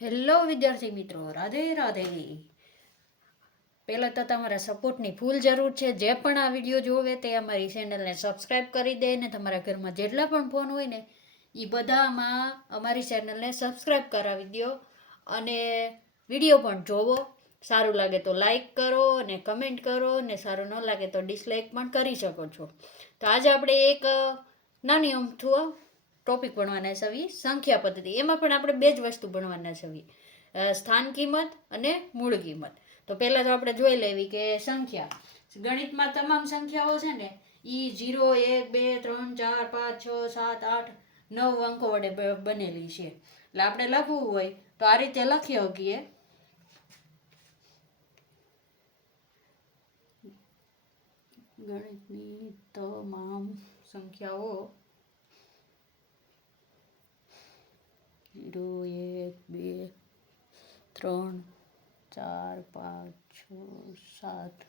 Hello વિદ્યાર્થી મિત્રો, રાધે રાધે. પહેલાં તો તમારા સપોર્ટની ફૂલ જરૂર છે. જે પણ આ વિડીયો જોવે તે અમારી ચેનલને સબસ્ક્રાઈબ કરી દે ને તમારા ઘરમાં જેટલા પણ ફોન હોય ને એ બધામાં અમારી ચેનલને સબસ્ક્રાઈબ કરાવી દો અને વિડીયો પણ જોવો. સારું લાગે તો લાઈક કરો અને કમેન્ટ કરો ને સારું ન લાગે તો ડિસલાઈક પણ કરી શકો છો. તો આજે આપણે એક નાની અમથું ટોપિક ભણવાના છે સંખ્યા પદ્ધતિ. એમાં પણ આપણે બે જ વસ્તુ ભણવાના છે, સ્થાન કિંમત અને મૂળ કિંમત. તો પહેલાં તો આપણે જોઈ લેવી કે સંખ્યા, ગણિતમાં તમામ સંખ્યાઓ છે ને એ 0, 1, 2, 3, 4, 5, 6, 7, 8, 9 અંકો વડે બનેલી છે. એટલે આપણે લખવું હોય તો આ રીતે લખી શકીએ. ગણિતની તમામ સંખ્યાઓ 0, 1, 2, 3, 4, 5, 6, 7,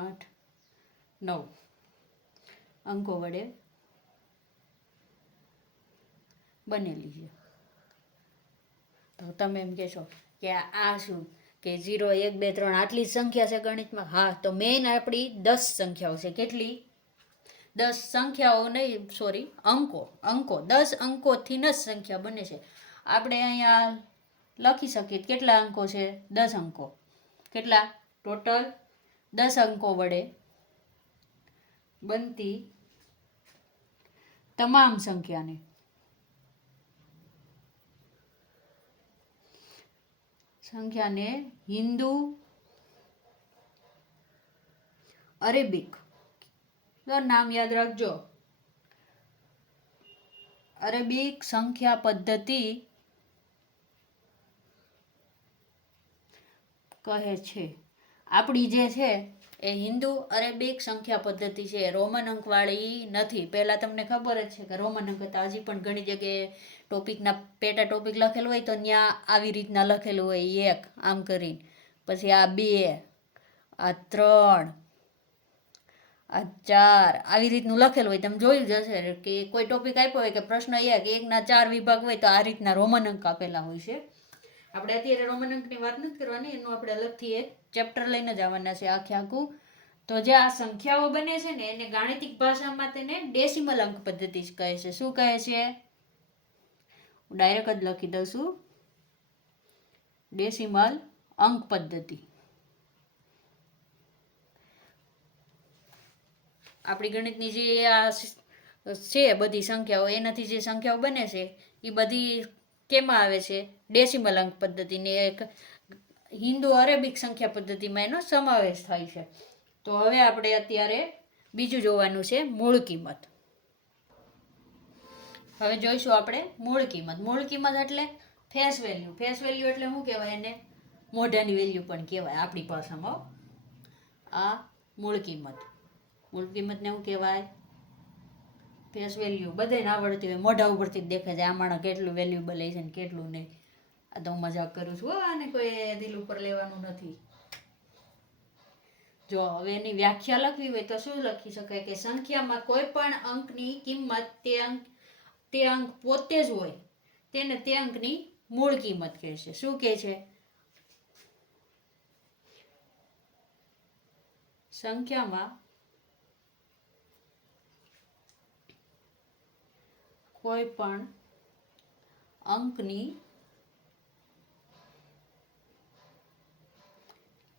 8, 9 અંકો વડે બનેલી છે. તો તમે એમ કહેશો કે આ શું કે 0, 1, 2, 3 આટલી જ સંખ્યા છે ગણિતમાં? હા, તો મેઇન આપણી 10 સંખ્યાઓ છે. કેટલી? 10 સંખ્યાઓ નહીં, સોરી, અંકો 10 અંકોથી જ સંખ્યા બને છે. આપણે અહીંયા લખી શકીએ કેટલા અંકો છે? 10 અંકો. કેટલા ટોટલ? 10 અંકો વડે બનતી તમામ સંખ્યાને હિન્દુ, અરેબિક, નામ યાદ રાખજો, અરેબિક સંખ્યા પદ્ધતિ કહે છે. આપણી જે છે એ હિન્દુ અરેબિક સંખ્યા પદ્ધતિ છે, રોમન અંકવાળી નથી. પહેલાં તમને ખબર જ છે કે રોમન અંક હતા. હજી પણ ઘણી જગ્યાએ ટોપિકના પેટા ટોપિક લખેલું હોય તો ત્યાં આવી રીતના લખેલું હોય, 1 આમ કરીને, પછી આ 2, આ 3, આ 4 આવી રીતનું લખેલું હોય. તમે જોયું જ હશે કે કોઈ ટોપિક આપ્યો હોય કે પ્રશ્ન 1ના 4 વિભાગ હોય તો આ રીતના રોમન અંક આપેલા હોય છે. આપણે અત્યારે રોમન અંકની વાત નથી કરવાની, એનું આપણે અલગથી એક ચેપ્ટર લઈને જવાના છે આખું. તો જે આ સંખ્યાઓ બને છે ને એને ગાણિતિક ભાષામાં તેને ડેસિમલ અંક પદ્ધતિ કહે છે. શું કહે છે? હું ડાયરેક્ટ જ લખી દઉં છું, ડેસિમલ અંક પદ્ધતિ. આપણી ગણિતની જે આ છે બધી સંખ્યાઓ, એનાથી જે સંખ્યાઓ બને છે એ બધી કેમાં આવે છે? ડેસિમલ અંક પદ્ધતિની એક હિન્દુ અરેબિક સંખ્યા પદ્ધતિમાં એનો સમાવેશ થાય છે. તો હવે આપણે અત્યારે બીજું જોવાનું છે, મૂળ કિંમત. હવે જોઈશું આપણે મૂળ કિંમત. મૂળ કિંમત એટલે ફેસ વેલ્યુ. ફેસ વેલ્યુ એટલે શું કહેવાય? એને મોઢાની વેલ્યુ પણ કહેવાય આપણી ભાષામાં. આ મૂળ કિંમત. મૂળ કિંમતને શું કહેવાય? Face value. બધાને આવડતી હોય, મોઢા ઉપરથી જ દેખાય જાય આ માણસ કેટલું વેલ્યુબલ છે ને કેટલું નહીં. આ તો હું મજાક કરું છું, આને કોઈ દિલ ઉપર લેવાનું નથી. જો હવે એની વ્યાખ્યા લખવી હોય તો શું લખી શકાય કે સંખ્યામાં કોઈ પણ અંકની કિંમત તે અંક પોતે જ હોય તેને તે અંકની મૂળ કિંમત કહે છે. શું કહે છે? સંખ્યામાં કોઈ પણ અંકની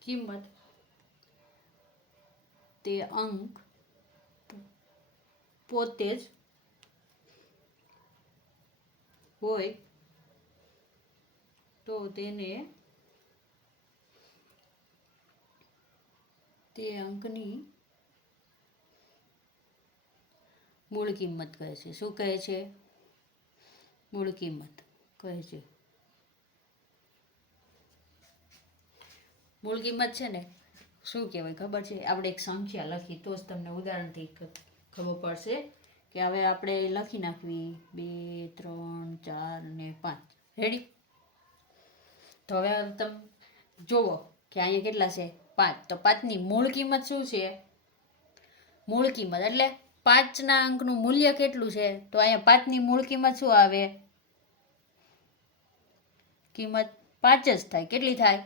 કિંમત તે અંક પોતે જ હોય તો તેને તે અંકની મૂળ કિંમત કહે છે. શું કહે છે? મૂળ કિંમત કહે છે. મૂળ કિંમત છે ને શું કહેવાય ખબર છે? આપણે એક સંખ્યા લખી તો જ તમને ઉદાહરણથી ખબર પડશે કે હવે આપણે લખી નાખવી 2, 3, 4 ને 5. રેડી? તો હવે તમે જુઓ કે અહીંયા કેટલા છે? 5. તો 5ની મૂળ કિંમત શું છે? મૂળ કિંમત એટલે 5ના અંકનું મૂલ્ય કેટલું છે? તો અહીંયા 5ની મૂળ કિંમત શું આવે? કિંમત 5 જ થાય. કેટલી થાય?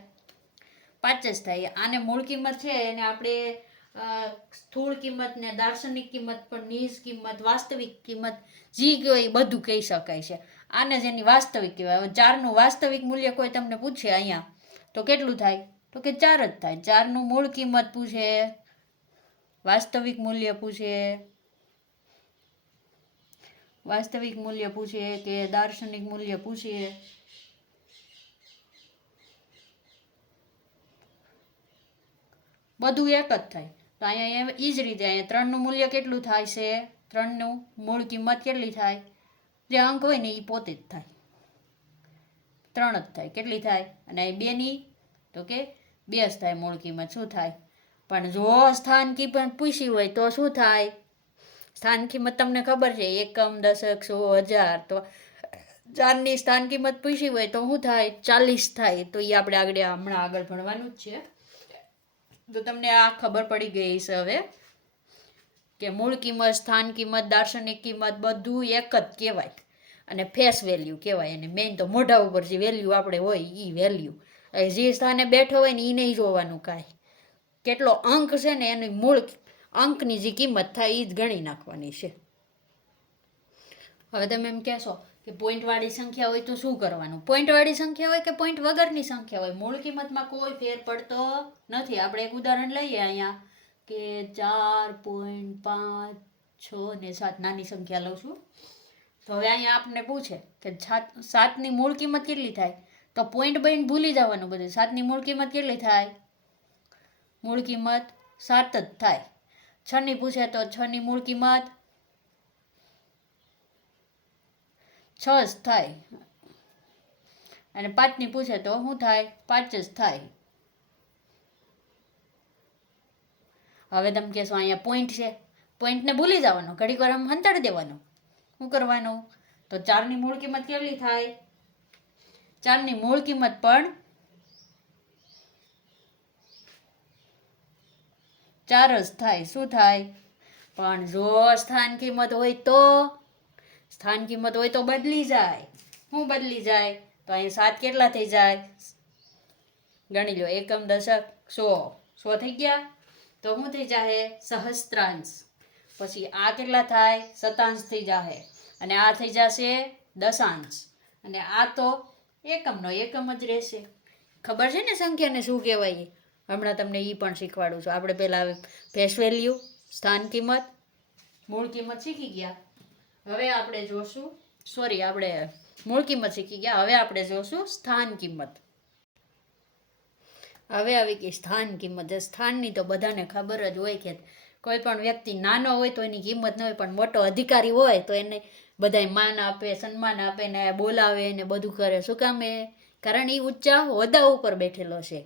5 જ થાય. આને મૂળ કિંમત છે એને આપણે સ્થૂળ કિંમત ને દાર્શનિક કિંમત પણ નિજ કિંમત વાસ્તવિક કિંમત જી કહેવાય એ બધું કહી શકાય છે. આને જ એની વાસ્તવિક કહેવાય. હવે 4નું વાસ્તવિક મૂલ્ય કોઈ તમને પૂછે અહીંયા તો કેટલું થાય? તો કે 4 જ થાય. 4નું મૂળ કિંમત પૂછે, વાસ્તવિક મૂલ્ય પૂછે, વાસ્તવિક મૂલ્ય પૂછે કે દાર્શનિક મૂલ્ય પૂછે, બધું એક જ થાય. તો અહીંયા એ જ રીતે અહીંયા 3નું મૂલ્ય કેટલું થાય છે? 3નું મૂળ કિંમત કેટલી થાય? જે અંક હોય ને એ પોતે જ થાય, 3 જ થાય. કેટલી થાય? અને 2ની તો કે 2 જ થાય મૂળ કિંમત. શું થાય? પણ જો સ્થાન કિંમત પૂછી હોય તો શું થાય? સ્થાન કિંમત તમને ખબર છે, એકમ, દશક, સો, હજાર. તો 4ની સ્થાન કિંમત પૂછી હોય તો શું થાય? 40 થાય. તો એ આપણે હમણાં આગળ ભણવાનું જ છે. તો તમને આ ખબર પડી ગઈ છે હવે કે મૂળ કિંમત, સ્થાન કિંમત, દાર્શનિક કિંમત બધું એક જ કહેવાય અને ફેસ વેલ્યુ કહેવાય. અને મેઇન તો મોઢા ઉપર જે વેલ્યુ આપણે હોય એ વેલ્યુ, જે સ્થાને બેઠો હોય ને એ નહીં જોવાનું કાંઈ. કેટલો અંક છે ને એની મૂળ અંકની જે કિંમત થાય એ જ ગણી નાખવાની છે. હવે તમે એમ કહેશો કે પોઈન્ટવાળી સંખ્યા હોય તો શું કરવાનું? પોઈન્ટવાળી સંખ્યા હોય કે પોઈન્ટ વગરની સંખ્યા હોય, મૂળ કિંમતમાં કોઈ ફેર પડતો નથી. આપણે એક ઉદાહરણ લઈએ અહીંયા કે 4.5, 6 ને 7 નાની સંખ્યા લઉં છું. તો હવે અહીંયા આપણને પૂછે કે 7ની મૂળ કિંમત કેટલી થાય? તો પોઈન્ટ બઈને ભૂલી જવાનું બધું. 7ની મૂળ કિંમત કેટલી થાય? મૂળ કિંમત 7 જ થાય. 6ની પૂછે તો 6ની મૂળ કિંમત 6 જ થાય. અને 5ની પૂછે તો શું થાય? 5 જ થાય. હવે તમે કહેશો અહીંયા પોઈન્ટ છે, પોઈન્ટને ભૂલી જવાનો, ઘડીક વાર આમ હંતાડી દેવાનો. શું કરવાનું? તો 4ની મૂળ કિંમત કેટલી થાય? 4ની મૂળ કિંમત પણ 4 જ થાય. શું થાય? પણ જો સ્થાન કિંમત હોય તો, સ્થાન કિંમત હોય તો બદલી જાય. શું બદલી જાય? તો અહીં 7 કેટલા થઈ જાય? ગણી લો, એકમ, દશક, સો. 100 થઈ ગયા. તો શું થઈ જાય? સહસ્ત્રાંશ. પછી આ કેટલા થાય? શતાંશ થઈ જાય. અને આ થઈ જશે દશાંશ. અને આ તો એકમનો એકમ જ રહેશે. ખબર છે ને સંખ્યાને શું કહેવાય? હમણાં તમને એ પણ શીખવાડું છું. આપણે પહેલાં ફેસ વેલ્યુ, સ્થાન કિંમત, મૂળ કિંમત શીખી ગયા. હવે આપણે જોશું, આપણે મૂળ કિંમત શીખી ગયા. હવે આપણે જોશું સ્થાન કિંમત. હવે આવી ગઈ સ્થાન કિંમત. સ્થાનની તો બધાને ખબર જ હોય કે કોઈ પણ વ્યક્તિ નાનો હોય તો એની કિંમત ન હોય, પણ મોટો અધિકારી હોય તો એને બધાય માન આપે, સન્માન આપે ને બોલાવે ને બધું કરે. શું કામે? કારણ એ ઊંચા હોદ્દા ઉપર બેઠેલો છે.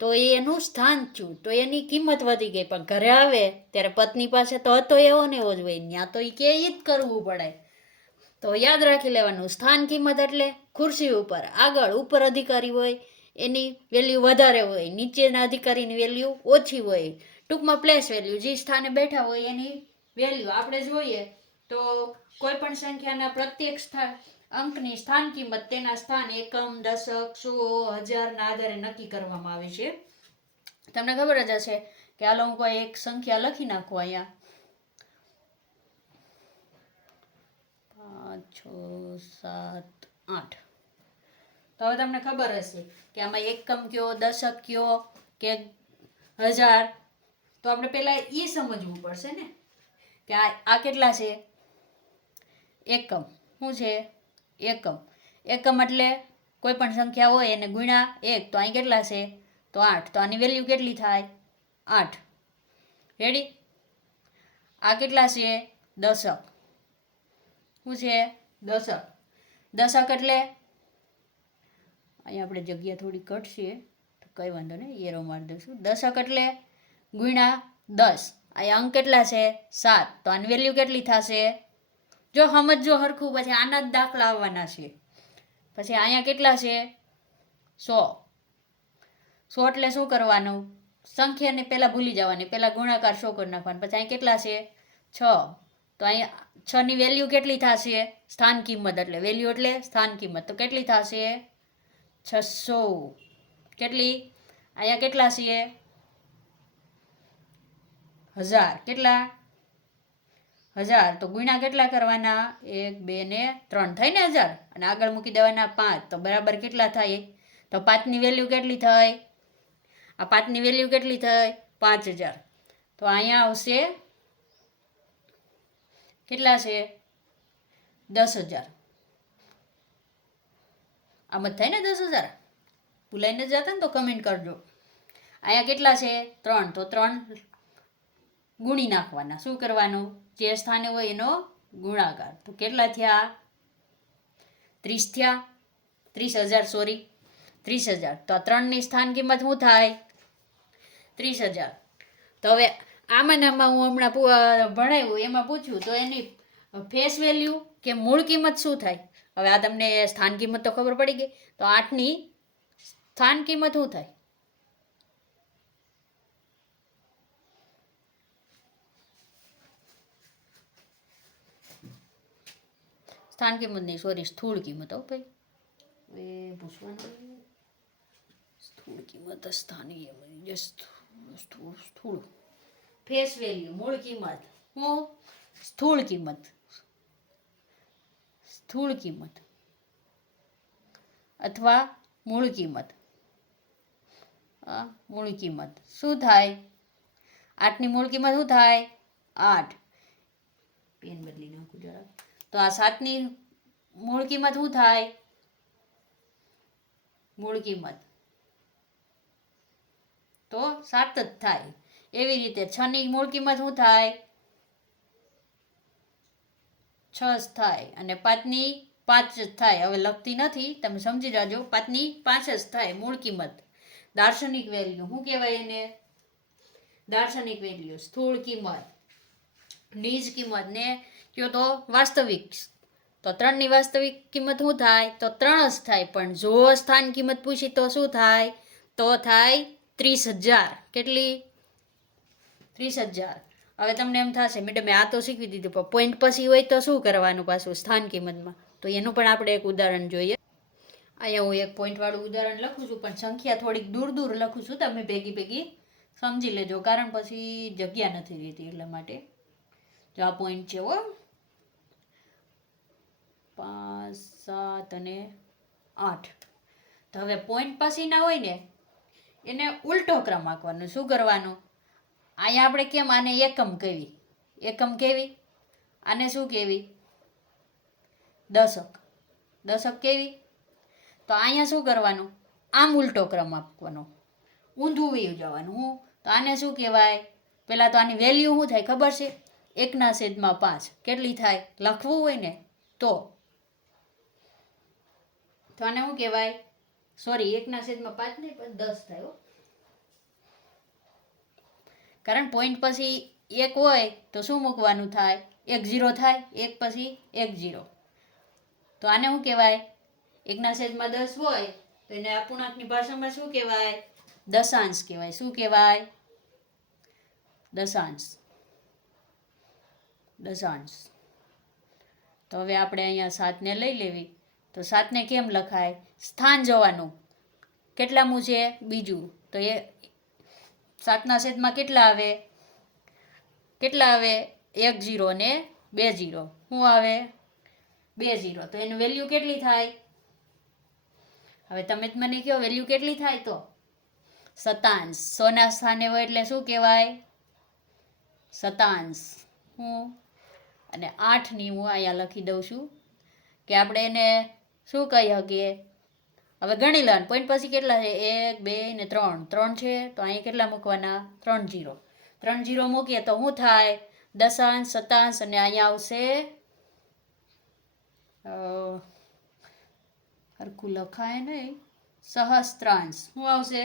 તો એનું સ્થાન થયું, તો એની કિંમત વધી ગઈ. પણ ઘરે આવે ત્યારે પત્ની પાસે તો હતો એવો ને એવો જ હોય. ત્યાં તો એ કે જ કરવું પડે. તો યાદ રાખી લેવાનું, સ્થાન કિંમત એટલે ખુરશી ઉપર આગળ ઉપર અધિકારી હોય એની વેલ્યુ વધારે હોય, નીચેના અધિકારીની વેલ્યુ ઓછી હોય. ટૂંકમાં પ્લેસ વેલ્યુ, જે સ્થાને બેઠા હોય એની વેલ્યુ. આપણે જોઈએ તો કોઈ પણ સંખ્યાના પ્રત્યેક અંકની સ્થાન કિંમત તેના સ્થાન એકમ, દશક, સો, હજારના આધારે નક્કી કરવામાં આવે છે. તમને ખબર જ હશે કે હાલો હું કોઈ એક સંખ્યા લખી નાખું અહીંયા 5, 6, 7, 8. તો હવે તમને ખબર હશે કે આમાં એકમ કયો, દશક કયો કે હજાર. તો આપણે પહેલાં એ સમજવું પડશે ને કે આ કેટલા છે? એકમ. શું છે? એકમ. એકમ એટલે કોઈ પણ સંખ્યા હોય એને ગુણ્યા 1. તો અહીં કેટલા છે? તો 8. તો આની વેલ્યુ કેટલી થાય? 8. રેડી? આ કેટલા છે? દશક. શું છે? દશક. દશક એટલે અહીંયા આપણે જગ્યા થોડી ઘટશે તો કંઈ વાંધો નહીં, એરો મારી દઈશું. દશક એટલે ગુણ્યા 10. અહીંયા અંક કેટલા છે? 7. તો આની વેલ્યુ કેટલી થશે? જો સમજો હરખું, પછી આના જ દાખલા આવવાના છે. પછી અહીંયા કેટલા છે? 100. 100 એટલે શું કરવાનું? સંખ્યાને પહેલાં ભૂલી જવાની, પહેલાં ગુણાકાર 100 કરી નાખવાનું. પછી અહીં કેટલા છે? 6. તો અહીંયા 6ની વેલ્યુ કેટલી થશે? સ્થાન કિંમત એટલે વેલ્યુ એટલે સ્થાન કિંમત. તો કેટલી થશે? 600 કેટલી? અહીંયા કેટલા છે? 1000 કેટલા? 1000 તો ગુણ્યા કેટલા કરવાના? 1 2 ને 3 થાય ને 1000 અને આગળ મૂકી દેવાના 5 તો બરાબર કેટલા થાય? તો 5ની વેલ્યુ કેટલી થઈ? આ 5ની વેલ્યુ કેટલી થઈ? 5000 તો અહીંયા આવશે કેટલા છે? 10000 આમ જ થાય ને 10000? ભૂલાઈને જતા ને તો કમેન્ટ કરજો. અહીંયા કેટલા છે? 3 તો 3 ગુણી નાખવાના. શું કરવાનું? જે સ્થાને હોય એનો ગુણાકાર. તો કેટલા થયા? 30 થયા. 30000 સોરી 30000 તો આ 3ની સ્થાન કિંમત શું થાય? 30000. તો હવે આમાં હું હમણાં ભણાવ્યું એમાં પૂછ્યું તો એની ફેસ વેલ્યુ કે મૂળ કિંમત શું થાય? હવે આ તમને સ્થાન કિંમત તો ખબર પડી ગઈ. તો 8ની સ્થાન કિંમત શું થાય? સ્થાન કિંમત નહીં સોરી સ્થૂળ કિંમત. હો ભાઈ એ પૂછવાનું સ્થૂળ કિંમત સ્થાનીય સ્થૂળ ફેસ વેલ્યુ મૂળ કિંમત હું સ્થૂળ કિંમત અથવા મૂળ કિંમત શું થાય? 8ની મૂળ કિંમત શું થાય? 8. પેન બદલી નાખું જરા. તો આ 7ની મૂળ કિંમત શું થાય? મૂળ કિંમત તો 7 જ થાય. એવી રીતે 6ની મૂળ કિંમત શું થાય? 6 જ થાય અને 5ની 5 જ થાય. હવે લખતી નથી તમે સમજી જાજો. 5ની 5 જ થાય મૂળ કિંમત. દાર્શનિક વેલ્યુ શું કહેવાય એને? દાર્શનિક વેલ્યુ સ્થૂળ કિંમત. નિજ કિંમત ને કયો તો વાસ્તવિક. તો 3ની વાસ્તવિક કિંમત શું થાય? તો 3 જ થાય. પણ જો સ્થાન કિંમત પૂછી તો શું થાય? તો થાય 30000. કેટલી? 30000. હવે તમને એમ થશે મેડમ આ તો શીખવી દીધું પણ પોઈન્ટ પછી હોય તો શું કરવાનું પાછું સ્થાન કિંમતમાં? તો એનું પણ આપણે એક ઉદાહરણ જોઈએ. અહીંયા હું એક પોઈન્ટવાળું ઉદાહરણ લખું છું પણ સંખ્યા થોડીક દૂર લખું છું. તમે ભેગી સમજી લેજો કારણ પછી જગ્યા નથી રહેતી એટલા માટે. જો આ પોઈન્ટ છે હો 5 7 અને 8. તો હવે પોઈન્ટ પછીના હોય ને એને ઉલટો ક્રમ આંકવાનો. શું કરવાનું? અહીંયા આપણે કેમ આને એકમ કેવી? આને શું કેવી? દશક કેવી? તો અહીંયા શું કરવાનું? આમ ઉલટો ક્રમ આપવાનો. ઊંધું વયું જવાનું. હું તો આને શું કહેવાય? પહેલાં તો આની વેલ્યુ શું થાય ખબર છે? 1/5. કેટલી થાય? લખવું હોય ને તો આને શું કહેવાય? સોરી 1/5 નહીં પણ 10 થાય. કારણ પોઈન્ટ પછી 1 હોય તો શું મૂકવાનું થાય? 1 0 થાય. 1 પછી 1 0. તો આને શું કહેવાય? 1/10 હોય તો એને અપૂર્ણાંકની ભાષામાં શું કહેવાય? દશાંશ કહેવાય. શું કહેવાય? દશાંશ. તો હવે આપણે અહીંયા 7ને લઈ લેવી. તો 7ને કેમ લખાય? સ્થાન જોવાનું. કેટલામું છે? બીજું. તો એ 7/માં કેટલા આવે? 1 0 ને 2 0. શું આવે? 2 0. તો એનું વેલ્યુ કેટલી થાય? હવે તમે જ મને કહો વેલ્યુ કેટલી થાય? તો 27. 100ના સ્થાને હોય એટલે શું કહેવાય? 27. અને 8ની હું અહીંયા લખી દઉં છું કે આપણે એને શું કહી શકીએ? હવે ગણી લેવાનું. પોઈન્ટ પછી કેટલા છે? 1 2 ને 3. 3 છે તો અહીં કેટલા મૂકવાના? 3 0. 3 0 મૂકીએ તો શું થાય? દશાંશ, શતાંશ અને અહીંયા આવશે હરખું લખાય નહીં સહસ્ત્રાંશ. શું આવશે?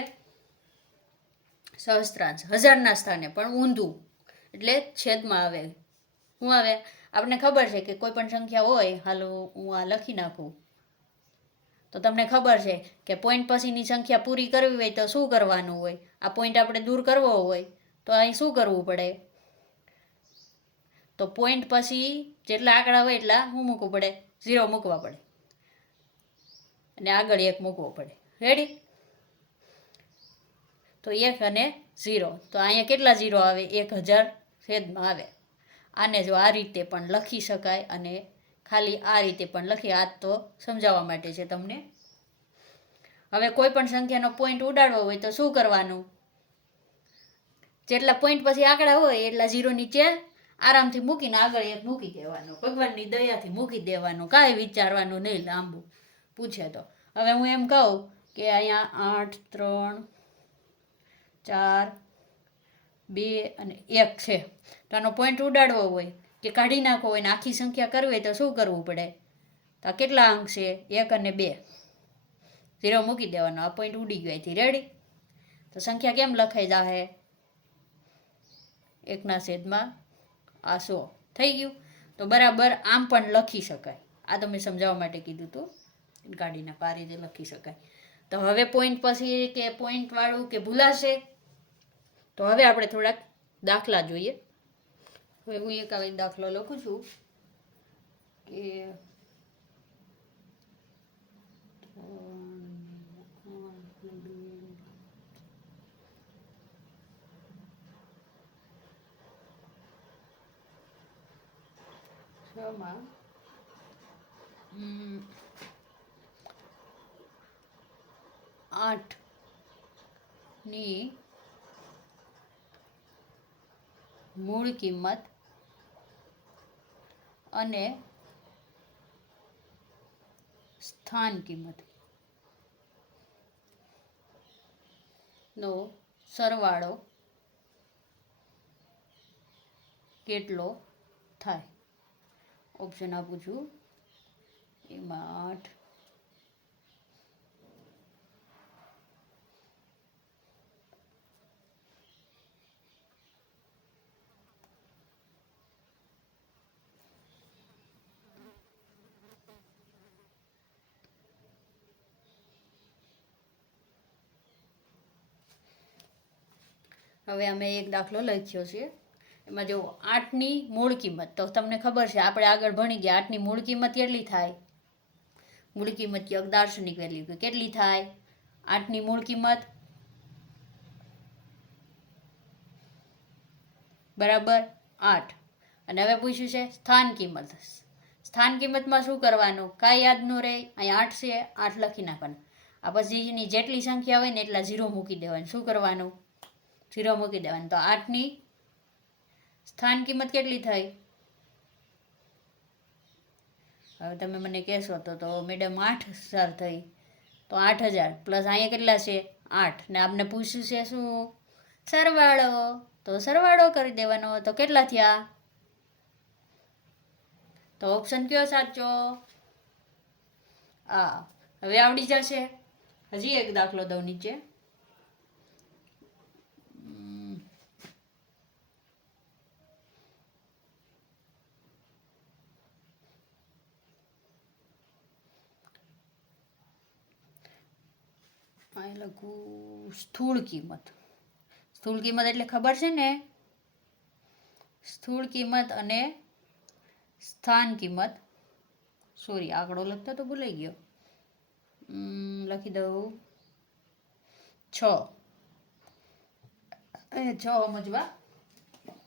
સહસ્ત્રાંશ. 1000ના સ્થાને પણ ઊંધું એટલે છેદમાં આવે. શું આવે? આપણને ખબર છે કે કોઈ પણ સંખ્યા હોય, હાલો હું આ લખી નાખું તો તમને ખબર છે કે પોઈન્ટ પછીની સંખ્યા પૂરી કરવી હોય તો શું કરવાનું હોય? આ પોઈન્ટ આપણે દૂર કરવો હોય તો અહીં શું કરવું પડે? તો પોઈન્ટ પછી જેટલા આંકડા હોય એટલા શું મૂકવું પડે? 0 મૂકવા પડે અને આગળ 1 મૂકવો પડે. રેડી? તો 1 અને 0, તો અહીંયા કેટલા 0 આવે? 1000 છેદમાં આવે. આને જો આ રીતે પણ લખી શકાય અને ખાલી આ રીતે પણ લખી. આ તો સમજાવવા માટે છે તમને. હવે કોઈ પણ સંખ્યાનો પોઈન્ટ ઉડાડવો હોય તો શું કરવાનું? જેટલા પોઈન્ટ પછી આંકડા હોય એટલા 0 નીચે આરામથી મૂકીને આગળ 1 મૂકી દેવાનું. ભગવાનની દયાથી મૂકી દેવાનું, કાંઈ વિચારવાનું નહીં લાંબુ પૂછે તો. હવે હું એમ કહું કે અહીંયા 8, 3, 4, 2 અને 1 છે, તો આનો પોઈન્ટ ઉડાડવો હોય કે કાઢી નાખવો હોય ને આખી સંખ્યા કરવી હોય તો શું કરવું પડે? તો આ કેટલા અંક છે? 1 અને 2. 0 મૂકી દેવાનો. આ પોઈન્ટ ઉડી ગયો અહીંથી. રેડી? તો સંખ્યા કેમ લખાઈ જાહે? 1/100 થઈ ગયું. તો બરાબર આમ પણ લખી શકાય. આ તમે સમજાવવા માટે કીધું હતું. કાઢી નાખો, આ રીતે લખી શકાય. તો હવે પોઈન્ટ પછી કે પોઈન્ટ વાળું કે ભૂલાશે. તો હવે આપણે થોડાક દાખલા જોઈએ. હવે હું એક આવી દાખલો લખું છું કે છમાં 8ની મૂળ કિંમત અને સ્થાન કિંમત નો સરવાળો કેટલો થાય? ઓપ્શન આપું છું. એમાં 8, હવે અમે એક દાખલો લખ્યો છે. એમાં જો 8ની મૂળ કિંમત, તો તમને ખબર છે આપણે આગળ ભણી ગયા 8ની મૂળ કિંમત કેટલી થાય? મૂળ કિંમત કે દાર્શનિક વેલ્યુ કેટલી થાય? 8ની મૂળ કિંમત બરાબર 8. અને હવે પૂછ્યું છે સ્થાન કિંમત. સ્થાન કિંમતમાં શું કરવાનું? કાંઈ યાદ ન રહે. અહીંયા 8 છે, 8 લખી નાખવાનું. આ પછીની જેટલી સંખ્યા હોય ને એટલા 0 મૂકી દેવાનું. શું કરવાનું? 0 મૂકી દેવાનું. તો 8ની સ્થાન કિંમત કેટલી થઈ? હવે તમે મને કહેશો તો મેડમ 8000 થઈ. તો 8000 પ્લસ અહીંયા કેટલા છે? 8. ને આપને પૂછ્યું છે શું? સરવાળો. તો સરવાળો કરી દેવાનો. તો કેટલા થયા? તો ઓપ્શન કયો સાચો? હવે આવડી જશે. હજી એક દાખલો દઉં નીચે. લખું સ્થૂળ કિંમત. સ્થૂળ કિંમત એટલે ખબર છે ને? સ્થૂળ કિંમત અને સ્થાન કિંમત. સોરી, આંકડો લખતા તો ભૂલાઈ ગયો. લખી દઉં 6. 6 સમજવા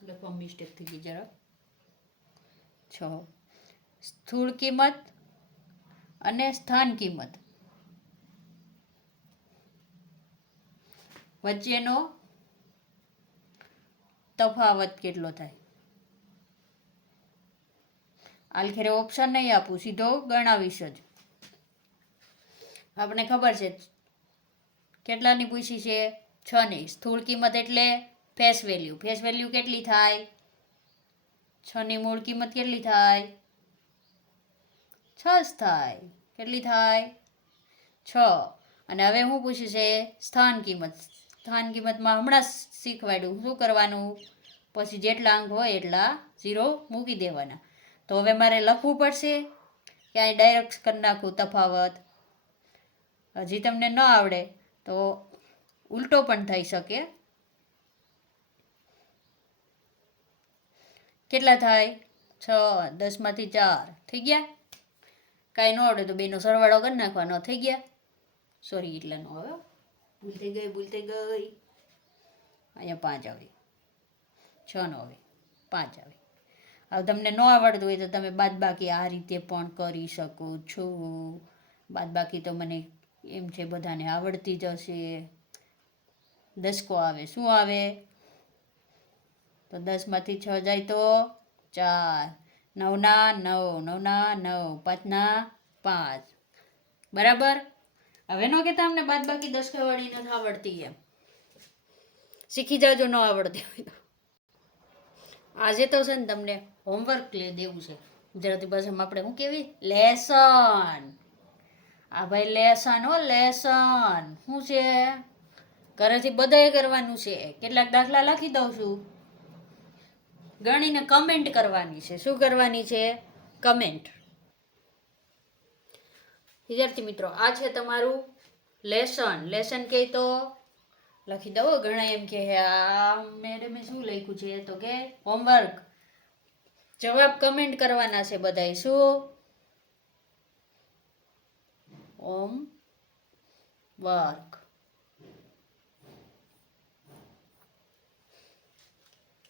લખવા મિસ્ટેક થઈ ગઈ જરા. 6 સ્થૂળ કિંમત અને સ્થાન કિંમત વચ્ચેનો તફાવત કેટલો થાય? આલખેરે ઓપ્શન નહીં આપું, સીધો ગણાવીશ જ. આપણે ખબર છે કેટલાની પૂછી છે? 6ની. સ્થૂળ કિંમત એટલે ફેસ વેલ્યુ. ફેસ વેલ્યુ કેટલી થાય? 6ની મૂળ કિંમત કેટલી થાય? 6 જ થાય. કેટલી થાય? 6. અને હવે હું પૂછ્યું છે સ્થાન કિંમત. સ્થાન કિંમતમાં હમણાં શીખવાડ્યું શું કરવાનું? પછી જેટલા અંક હોય એટલા 0 મૂકી દેવાના. તો હવે મારે લખવું પડશે કે અહીં ડાયરેક્ટ કરી નાખું તફાવત? હજી તમને ન આવડે તો ઉલટો પણ થઈ શકે. કેટલા થાય? 6. 10માંથી 4 થઈ ગયા. કાંઈ ન આવડે તો બેનો સરવાળો કરી નાખવાનો. થઈ ગયા. સોરી એટલા નો આવે, ભૂલ થઈ ગઈ. અહીંયા 5 આવે, 6 નો આવે, 5 આવે. હવે તમને ન આવડતું હોય તો તમે બાદબાકી આ રીતે પણ કરી શકો છો. બાદબાકી તો મને એમ છે બધાને આવડતી જ હશે. દસકો આવે, શું આવે? તો 10 માંથી 6 જાય તો 4, 9 ના 9, 9 ના 9, 5 ના 5. બરાબર. હવે નો કહેતા અમને બાદબાકી દસકાવાળી નથી આવડતી એમ. શીખી જાજો ન આવડતી હોય તો. આજે તો છે ને તમને હોમવર્ક દેવું છે. ગુજરાતી ભાષામાં આપણે શું કહેવી? લેસન. આ ભાઈ લેસન હો, લેસન. શું છે? ઘરેથી બધાએ કરવાનું છે. કેટલાક દાખલા લખી દઉં છું, ગણીને કમેન્ટ કરવાની છે. શું કરવાની છે? કમેન્ટ. વિદ્યાર્થી મિત્રો, આ છે તમારું લેસન. લેસન કહે તો લખી દો. ઘણા એમ કે આ મેડમે શું લખ્યું છે, તો કે હોમવર્ક. જવાબ કમેન્ટ કરવાના છે બધાએ. શું? હોમવર્ક.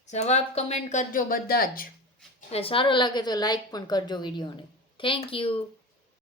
જવાબ કમેન્ટ કરજો બધા જ. સારો લાગે તો લાઈક પણ કરજો વિડીયોને. Thank you.